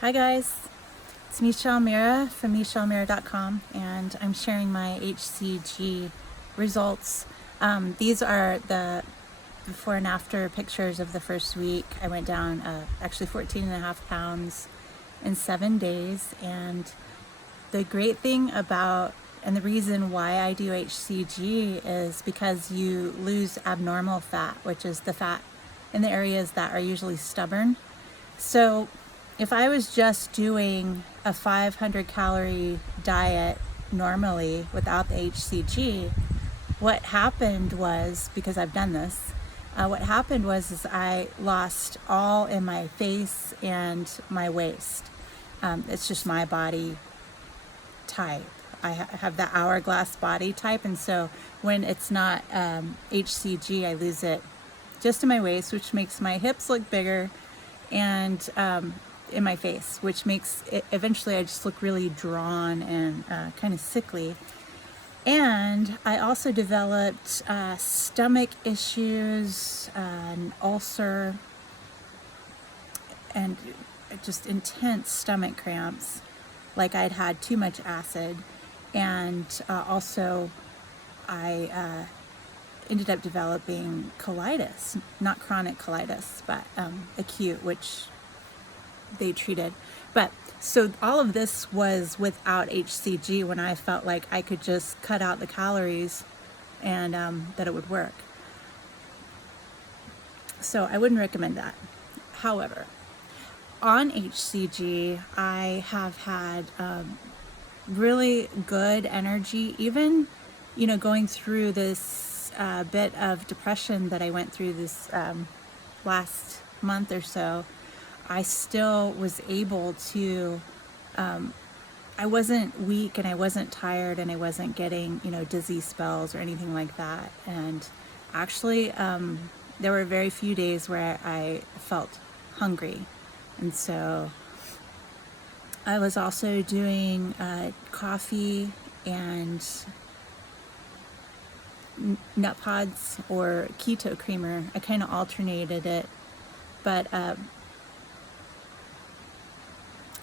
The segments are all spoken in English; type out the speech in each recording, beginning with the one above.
Hi guys, it's Michelle Mira from michellemira.com, and I'm sharing my HCG results. These are the before and after pictures of the first week. I went down actually 14.5 pounds in 7 days, and the great thing about and the reason why I do HCG is because you lose abnormal fat, which is the fat in the areas that are usually stubborn. So if I was just doing a 500 calorie diet normally without the HCG, what happened was, because I've done this, what happened was is I lost all in my face and my waist. It's just my body type. I have the hourglass body type, and so when it's not HCG, I lose it just in my waist, which makes my hips look bigger, and in my face, which makes it, eventually I just look really drawn and kind of sickly. And I also developed stomach issues, an ulcer, and just intense stomach cramps, like I'd had too much acid. And also I ended up developing colitis, not chronic colitis, but acute, which they treated. But so all of this was without HCG, when I felt like I could just cut out the calories and that it would work. So I wouldn't recommend that. However, on HCG, I have had really good energy, even, going through this bit of depression that I went through this last month or so. I still was able to, I wasn't weak and I wasn't tired and I wasn't getting, dizzy spells or anything like that. And actually, there were very few days where I felt hungry. And so I was also doing coffee and nut pods or Keto Creamer. I kind of alternated it, but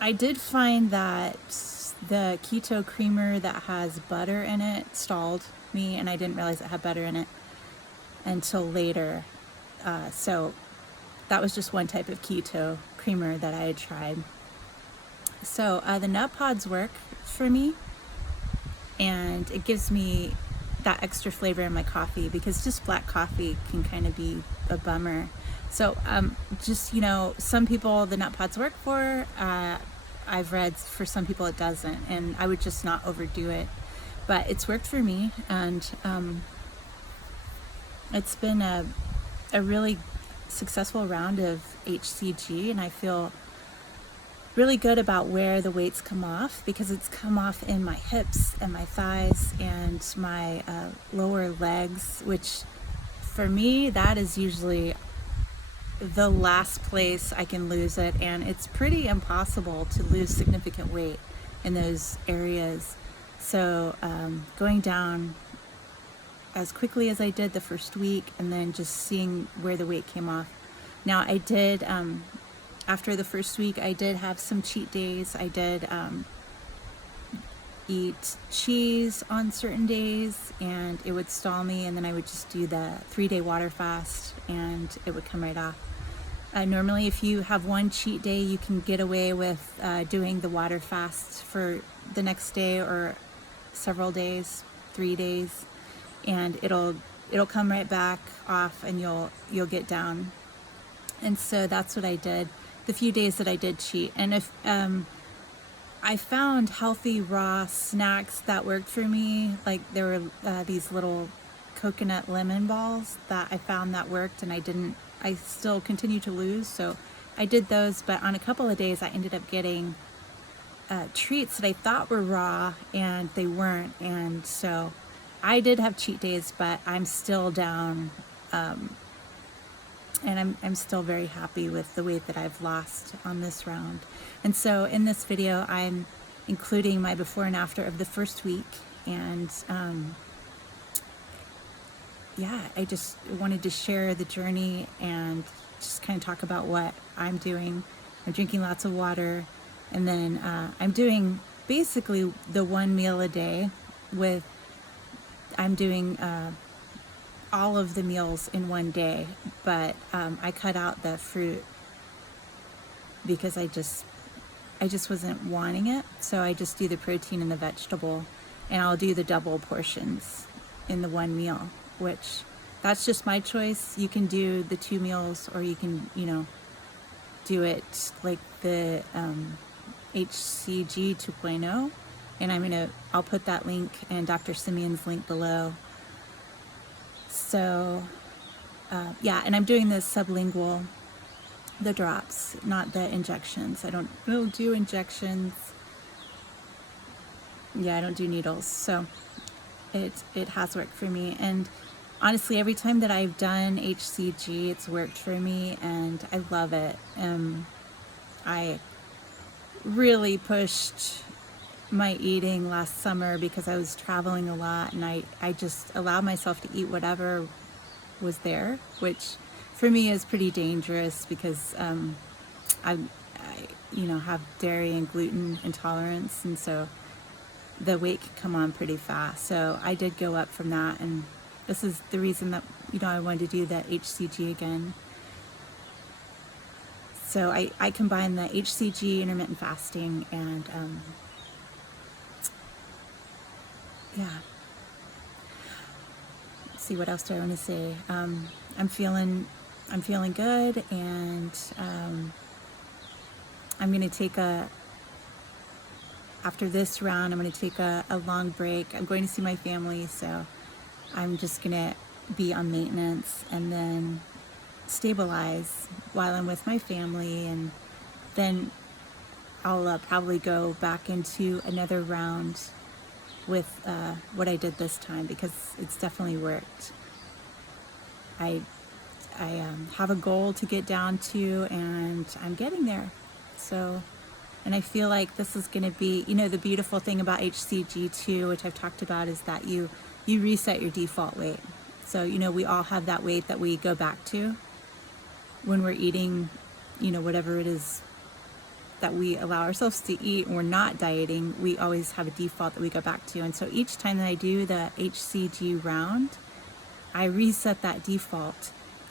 I did find that the Keto Creamer that has butter in it stalled me, and I didn't realize it had butter in it until later. So that was just one type of Keto Creamer that I had tried. So the nut pods work for me, and it gives me that extra flavor in my coffee, because just black coffee can kind of be a bummer. So just, some people the nut pods work for. I've read for some people it doesn't, and I would just not overdo it. But it's worked for me, and it's been a really successful round of HCG, and I feel really good about where the weight's come off, because it's come off in my hips and my thighs and my lower legs, which for me, that is usually the last place I can lose it, and it's pretty impossible to lose significant weight in those areas. So going down as quickly as I did the first week, and then just seeing where the weight came off. Now I did, after the first week, I did have some cheat days. I did eat cheese on certain days, and it would stall me, and then I would just do the 3-day water fast, and it would come right off. Normally, if you have one cheat day, you can get away with doing the water fast for the next day or several days, 3 days, and it'll come right back off, and you'll get down. And so that's what I did the few days that I did cheat. And if I found healthy raw snacks that worked for me, like there were these little coconut lemon balls that I found that worked, and I still continue to lose, so I did those. But on a couple of days I ended up getting treats that I thought were raw, and they weren't. And so I did have cheat days, but I'm still down, and I'm still very happy with the weight that I've lost on this round. And so in this video, I'm including my before and after of the first week, and yeah, I just wanted to share the journey and just kind of talk about what I'm doing. I'm drinking lots of water. And then I'm doing basically the one meal a day I'm doing all of the meals in one day, but I cut out the fruit because I just wasn't wanting it. So I just do the protein and the vegetable, and I'll do the double portions in the one meal, which that's just my choice. You can do the 2 meals, or you can, do it like the HCG 2.0. And I'll put that link and Dr. Simeon's link below. So, yeah, and I'm doing the sublingual, the drops, not the injections. I don't do injections. Yeah, I don't do needles. So it has worked for me. And honestly, every time that I've done HCG, it's worked for me, and I love it. I really pushed my eating last summer because I was traveling a lot, and I just allowed myself to eat whatever was there, which for me is pretty dangerous because I have dairy and gluten intolerance, and so the weight can come on pretty fast. So I did go up from that, and this is the reason that I wanted to do that HCG again. So I combine the HCG, intermittent fasting, and yeah. Let's see, what else do I want to say? I'm feeling good, and I'm going to take after this round, I'm going to take a long break. I'm going to see my family, so I'm just going to be on maintenance and then stabilize while I'm with my family, and then I'll probably go back into another round with what I did this time, because it's definitely worked. I have a goal to get down to, and I'm getting there. So, and I feel like this is going to be, the beautiful thing about HCG too, which I've talked about, is that you reset your default weight. So, we all have that weight that we go back to when we're eating, whatever it is that we allow ourselves to eat, and we're not dieting. We always have a default that we go back to. And so each time that I do the HCG round, I reset that default.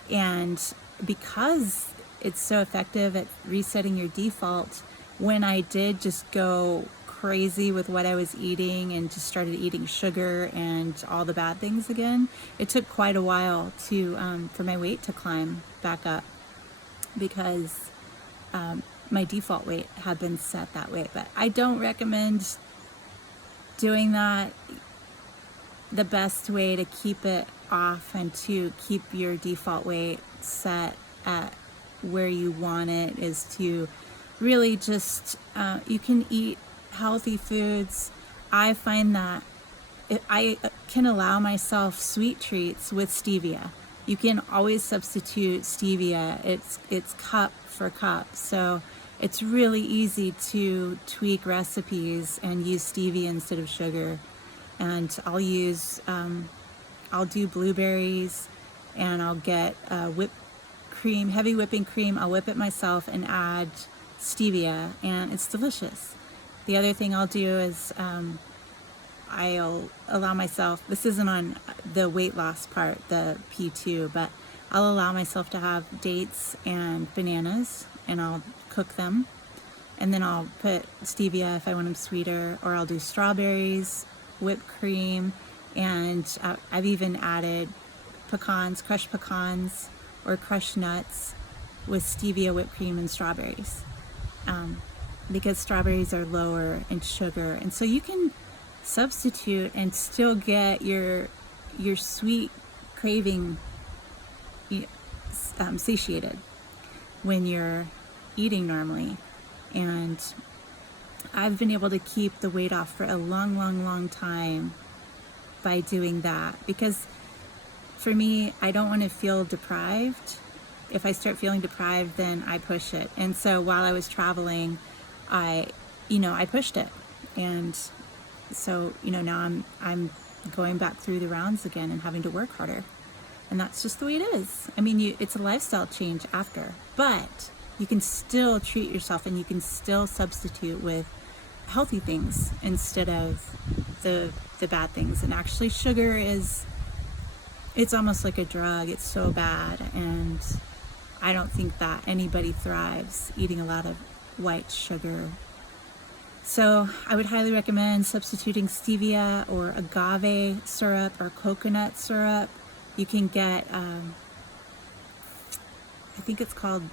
And because it's so effective at resetting your default, when I did just go crazy with what I was eating and just started eating sugar and all the bad things again, it took quite a while for my weight to climb back up, because my default weight had been set that way. But I don't recommend doing that. The best way to keep it off and to keep your default weight set at where you want it is to really just, you can eat healthy foods. I find that I can allow myself sweet treats with stevia. You can always substitute stevia. It's cup for cup. So it's really easy to tweak recipes and use stevia instead of sugar. And I'll do blueberries, and I'll get whipped cream, heavy whipping cream. I'll whip it myself and add stevia, and it's delicious. The other thing I'll do is I'll allow myself, this isn't on the weight loss part, the P2, but I'll allow myself to have dates and bananas, and I'll cook them, and then I'll put stevia if I want them sweeter, or I'll do strawberries, whipped cream, and I've even added pecans, crushed pecans or crushed nuts with stevia, whipped cream, and strawberries, because strawberries are lower in sugar. And so you can substitute and still get your sweet craving satiated when you're eating normally. And I've been able to keep the weight off for a long time by doing that, because for me, I don't want to feel deprived. If I start feeling deprived, then I push it. And so while I was traveling, I pushed it. And so, now I'm going back through the rounds again and having to work harder. And that's just the way it is. I mean, it's a lifestyle change after, but you can still treat yourself, and you can still substitute with healthy things instead of the bad things. And actually, sugar it's almost like a drug. It's so bad, and I don't think that anybody thrives eating a lot of white sugar. So I would highly recommend substituting stevia or agave syrup or coconut syrup. You can get, I think it's called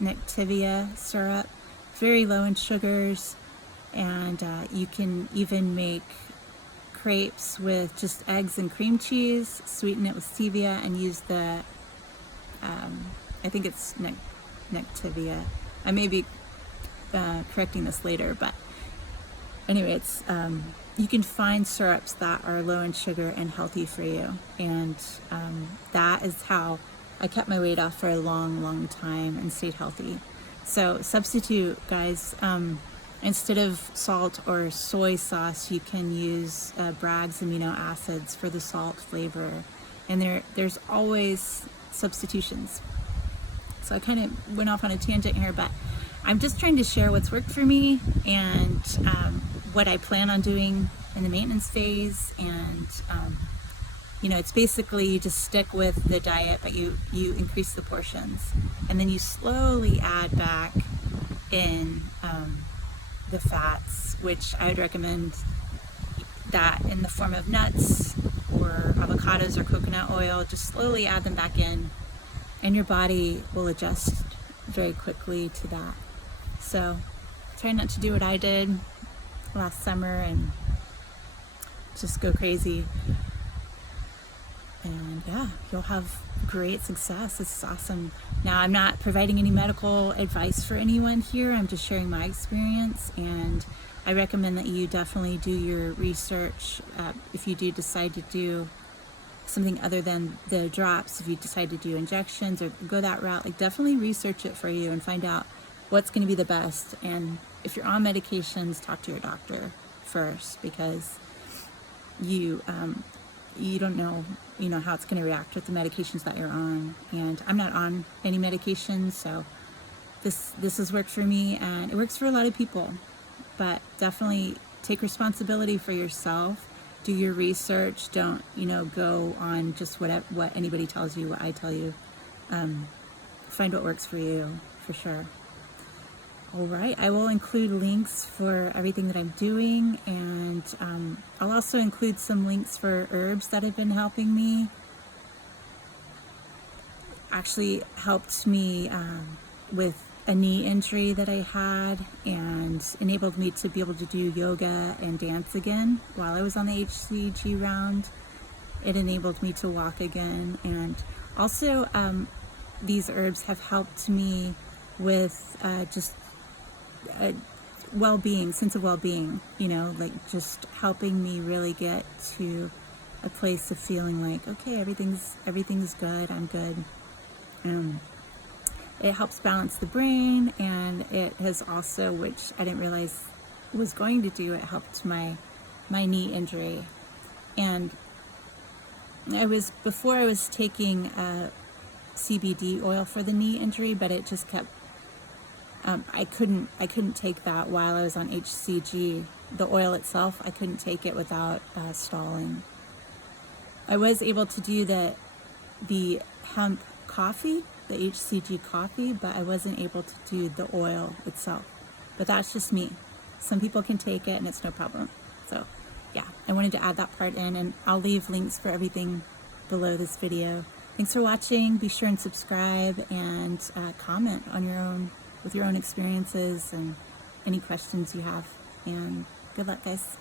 Nactivia syrup, very low in sugars, and you can even make crepes with just eggs and cream cheese, sweeten it with stevia, and use the, I think it's Nactivia. I may be correcting this later, but anyway, it's you can find syrups that are low in sugar and healthy for you, and that is how I kept my weight off for a long time and stayed healthy. So substitute, guys. Instead of salt or soy sauce, you can use Bragg's amino acids for the salt flavor, and there's always substitutions. So I kind of went off on a tangent here, but I'm just trying to share what's worked for me, and what I plan on doing in the maintenance phase. And you know, it's basically you just stick with the diet, but you increase the portions, and then you slowly add back in the fats, which I would recommend that in the form of nuts or avocados or coconut oil. Just slowly add them back in, and your body will adjust very quickly to that. So try not to do what I did last summer and just go crazy. And yeah, you'll have great success. This is awesome. Now, I'm not providing any medical advice for anyone here. I'm just sharing my experience, and I recommend that you definitely do your research. If you do decide to do something other than the drops, if you decide to do injections or go that route, like, definitely research it for you and find out what's going to be the best. And if you're on medications, talk to your doctor first, because you don't know, how it's going to react with the medications that you're on. And I'm not on any medications, so this has worked for me, and it works for a lot of people. But definitely take responsibility for yourself. Do your research. Don't, go on just what anybody tells you, what I tell you. Find what works for you, for sure. All right, I will include links for everything that I'm doing, and I'll also include some links for herbs that have been helping me. Actually helped me with a knee injury that I had, and enabled me to be able to do yoga and dance again while I was on the HCG round. It enabled me to walk again, and also these herbs have helped me with just well-being, sense of well-being, like just helping me really get to a place of feeling like, okay, everything's good, I'm good. It helps balance the brain, and it has also, which I didn't realize was going to do, it helped my knee injury. And before I was taking CBD oil for the knee injury, but it just kept I couldn't take that while I was on HCG. The oil itself, I couldn't take it without stalling. I was able to do the hemp coffee, the HCG coffee, but I wasn't able to do the oil itself. But that's just me. Some people can take it and it's no problem. So yeah, I wanted to add that part in, and I'll leave links for everything below this video. Thanks for watching. Be sure and subscribe, and comment on with your own experiences and any questions you have. And good luck, guys.